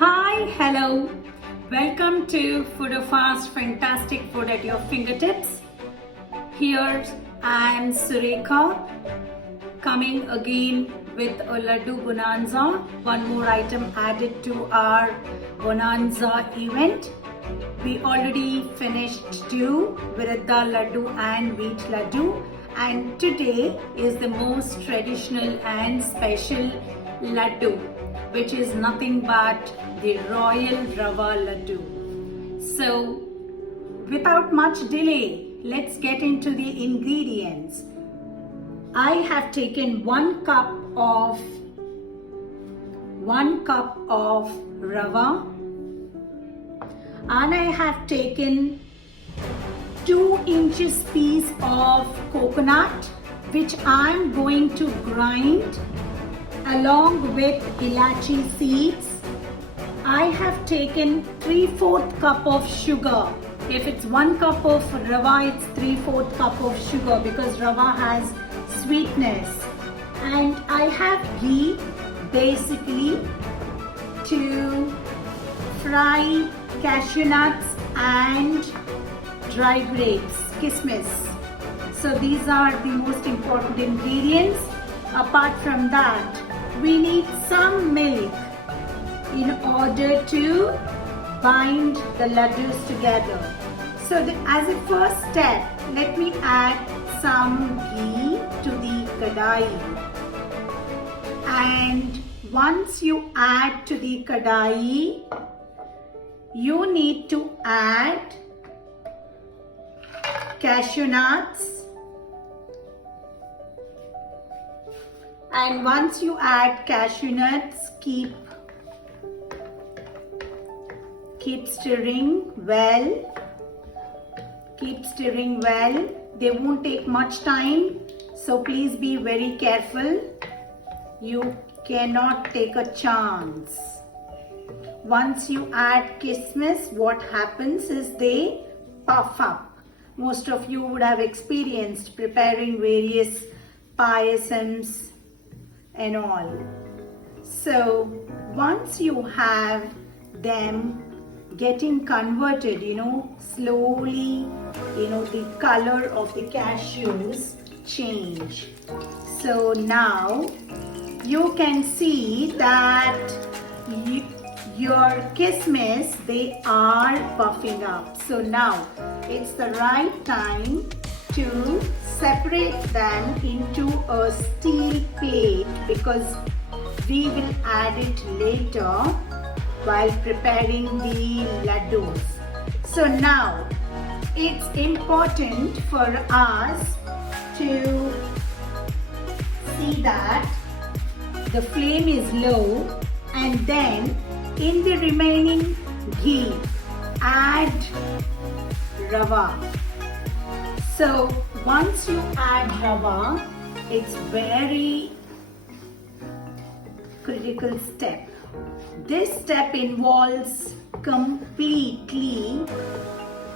Hi, hello. Welcome to Foodofast, fantastic food at your fingertips. Here I am Surekha, coming again with a Laddu Bonanza. One more item added to our Bonanza event. We already finished two, Viridda Laddu and Wheat Laddu. And today is the most traditional and special Laddu, which is nothing but the Royal Rava Laddu. So, without much delay, let's get into the ingredients. I have taken one cup of rava, and I have taken 2 inches piece of coconut, which I am going to grind along with ilachi seeds. I have taken 3/4 cup of sugar. If it's 1 cup of rava, it's 3/4 cup of sugar because rava has sweetness. And I have ghee basically to fry cashew nuts and dry grapes, kismis. So these are the most important ingredients. Apart from that, we need some milk in order to bind the laddus together. So as a first step, let me add some ghee to the kadai. And once you add to the kadai, you need to add cashew nuts. And once you add cashew nuts, keep stirring well. Keep stirring well. They won't take much time, so please be very careful. You cannot take a chance. Once you add kismis, what happens is they puff up. Most of you would have experienced preparing various payasams and all. So once you have them getting converted, slowly, the color of the cashews change. So now you can see that your kismis, they are puffing up. So now it's the right time to separate them into a steel plate because we will add it later while preparing the laddus. So now it's important for us to see that the flame is low, and then in the remaining ghee add rava. So once you add rava, it's very critical step. This step involves completely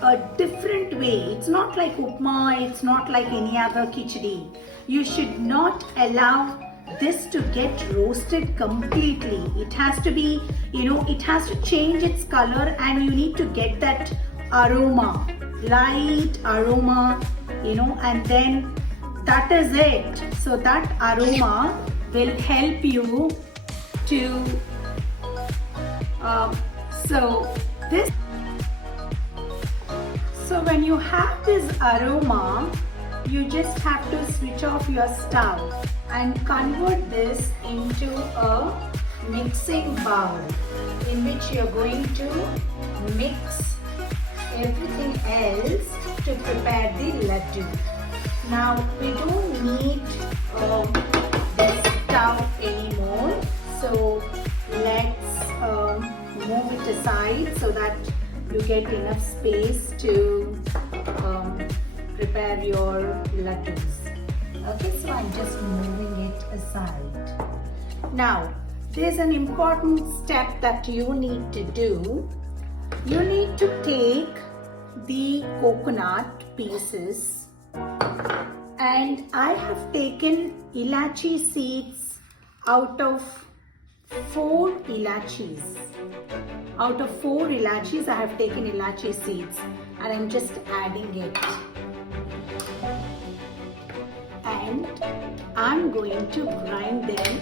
a different way. It's not like upma, it's not like any other khichdi. You should not allow this to get roasted completely. It has to be, it has to change its color, and you need to get that aroma, light aroma, and then that is it. So that aroma will help you to so when you have this aroma, you just have to switch off your stove and convert this into a mixing bowl in which you're going to mix everything else to prepare the laddu. Now we don't need the stove anymore, so let's move it aside so that you get enough space to prepare your laddus. Okay, so I'm just moving it aside. Now, there's an important step that you need to do. You need to take the coconut pieces, and I have taken ilachi seeds out of 4 ilachis. Out of 4 ilachis, I have taken ilachi seeds and I'm just adding it. And I'm going to grind them.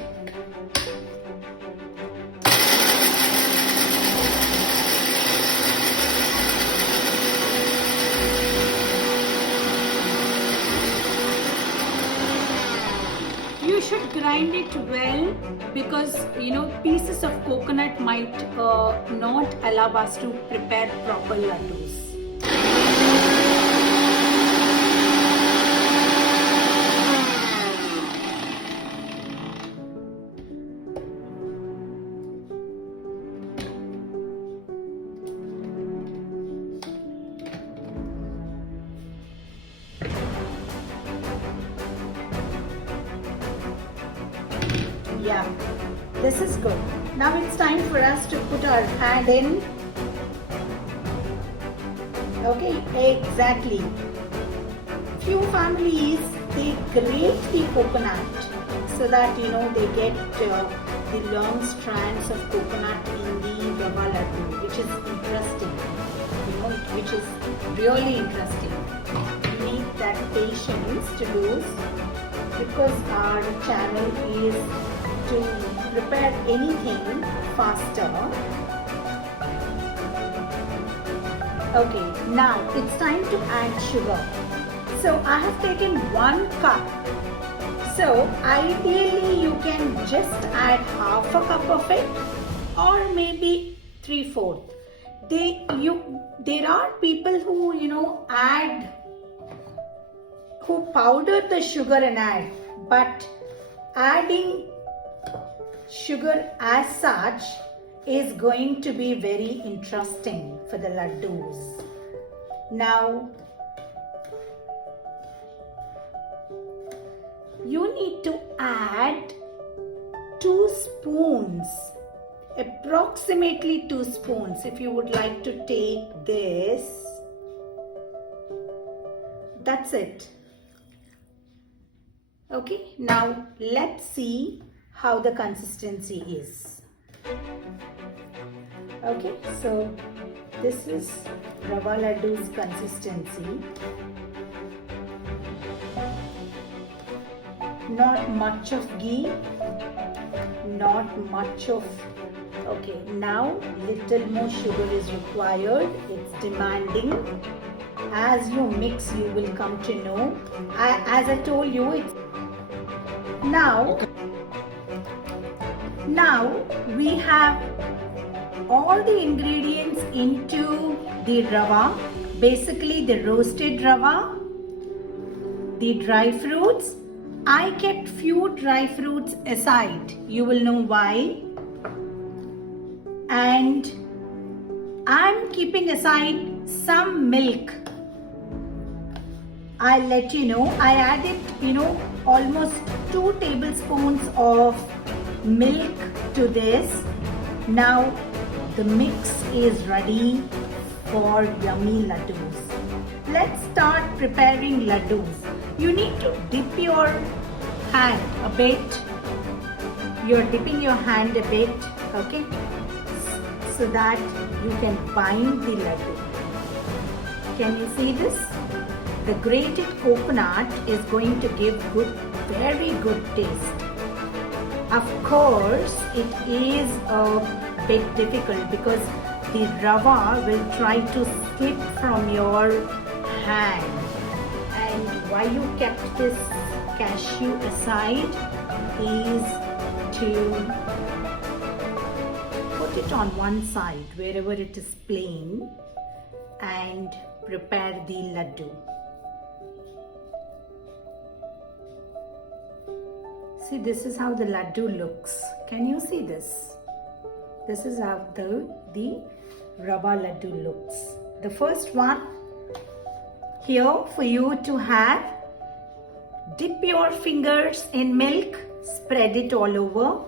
You should grind it well because pieces of coconut might not allow us to prepare proper laddus. Yeah, this is good. Now it's time for us to put our hand in. Okay, exactly. Few families, they grate the coconut so that they get the long strands of coconut in the rava laddu, which is interesting. Which is really interesting. We need that patience to do because our channel is to prepare anything faster. Okay, now it's time to add sugar. So I have taken 1 cup. So ideally you can just add half a cup of it or maybe 3/4. There are people who who powder the sugar and add, but adding sugar as such is going to be very interesting for the laddus. Now you need to add 2 spoons, approximately 2 spoons. If you would like to take this, that's it. Okay, now let's see how the consistency is. Okay, so this is rava laddu's consistency. Not much of ghee, not much of. Okay, now little more sugar is required. It's demanding. As you mix, you will come to know. As I told you, it's now we have all the ingredients into the rava, basically the roasted rava, the dry fruits. I kept few dry fruits aside. You will know why. And I'm keeping aside some milk. I'll let you know. I added, almost 2 tablespoons of milk to this. Now the mix is ready for yummy laddus. Let's start preparing laddus. You need to dip your hand a bit. You're dipping your hand a bit, okay? So that you can bind the laddu. Can you see this? The grated coconut is going to give very good taste. Of course, it is a bit difficult because the rava will try to slip from your hand. And why you kept this cashew aside is to put it on one side wherever it is plain and prepare the laddu. See, this is how the laddu looks. Can you see this? This is how the rava laddu looks. The first one here for you to have, dip your fingers in milk, spread it all over,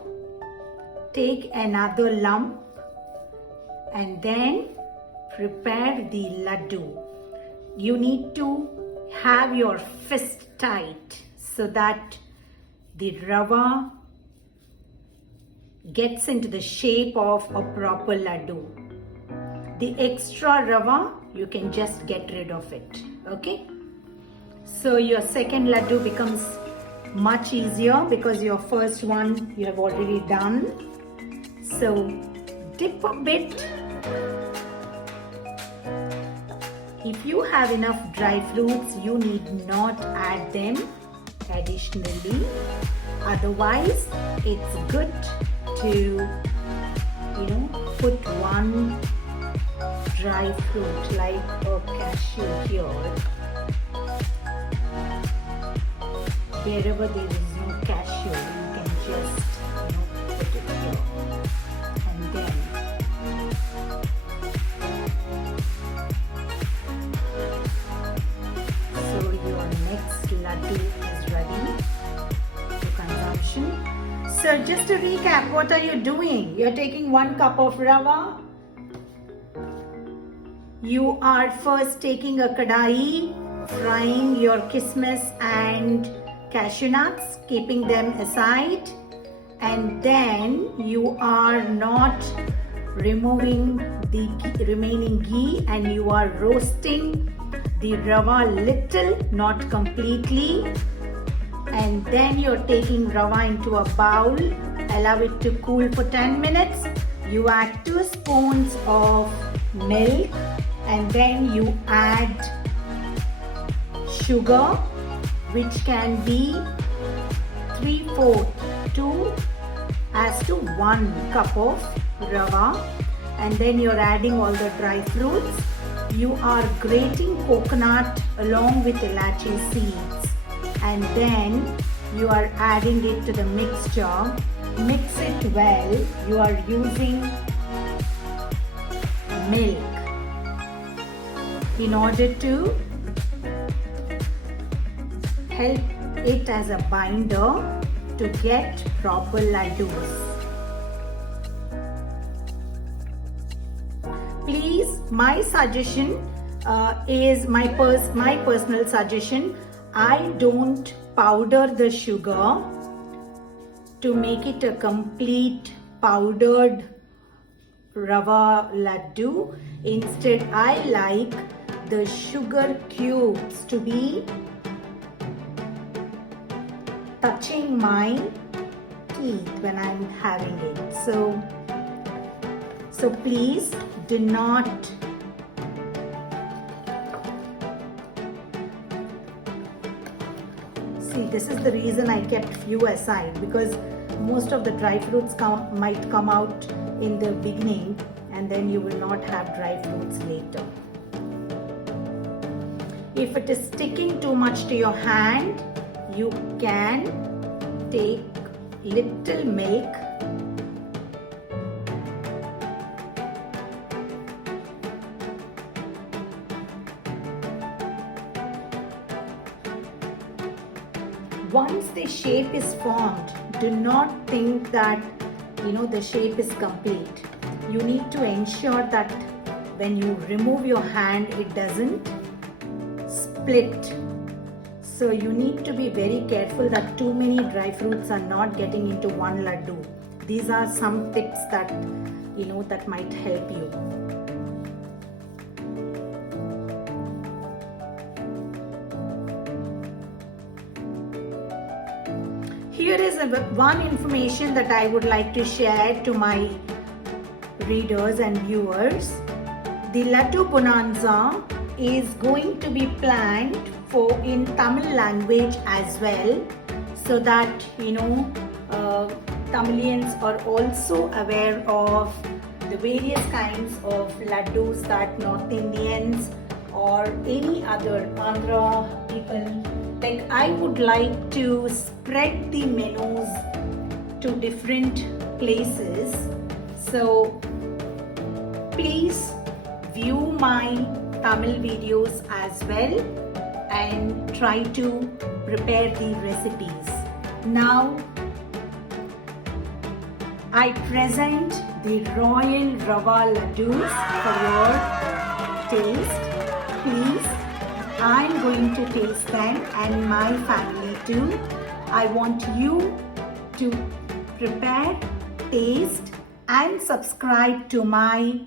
take another lump and then prepare the laddu. You need to have your fist tight so that the rava gets into the shape of a proper laddu. The extra rava, you can just get rid of it. Okay, so your second laddu becomes much easier because your first one you have already done. So dip a bit. If you have enough dry fruits, you need not add them additionally. Otherwise, it's good to, put one dry fruit like a cashew here. Wherever there is no cashew, you can just put it here. And then so your next laddu is ready for consumption. So just to recap, what are you doing? You're taking 1 cup of rava. You are first taking a kadai, frying your kismis and cashew nuts, keeping them aside, and then you are not removing the remaining ghee and you are roasting the rava little, not completely, and then you're taking rava into a bowl, allow it to cool for 10 minutes. You add 2 spoons of milk and then you add sugar, which can be 3/4 to 1 cup of rava, and then you're adding all the dry fruits. You are grating coconut along with elachi seeds, and then you are adding it to the mixture. Mix it well. You are using milk in order to help it as a binder to get proper laddus. Please, my suggestion is my personal suggestion. I don't powder the sugar to make it a complete powdered rava laddu. Instead, I like the sugar cubes to be touching my teeth when I'm having it. So please do not see. This is the reason I kept few aside, because most of the dry fruits might come out in the beginning and then you will not have dry fruits later. If it is sticking too much to your hand, you can take little milk once the shape is formed. Do not think that the shape is complete. You need to ensure that when you remove your hand, it doesn't split. So you need to be very careful that too many dry fruits are not getting into one laddu. These are some tips that that might help you. Here is one information that I would like to share to my readers and viewers. The Laddu Bonanza is going to be planned in Tamil language as well, so that Tamilians are also aware of the various kinds of laddus that North Indians or any other Andhra people, like I would like to spread the menus to different places. So please view my Tamil videos as well and try to prepare the recipes. Now I present the royal rava laddus for your taste. Please, I'm going to taste them and my family too. I want you to prepare, taste and subscribe to my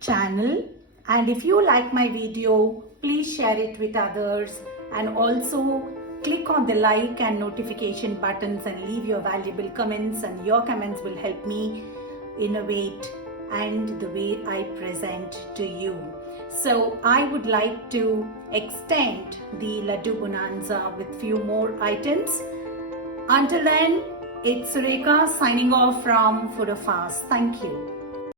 channel. And if you like my video, please share it with others, and also click on the like and notification buttons and leave your valuable comments, and your comments will help me innovate and the way I present to you. So I would like to extend the Laddu Bonanza with few more items. Until then, it's Surekha signing off from Food of Fast. Thank you.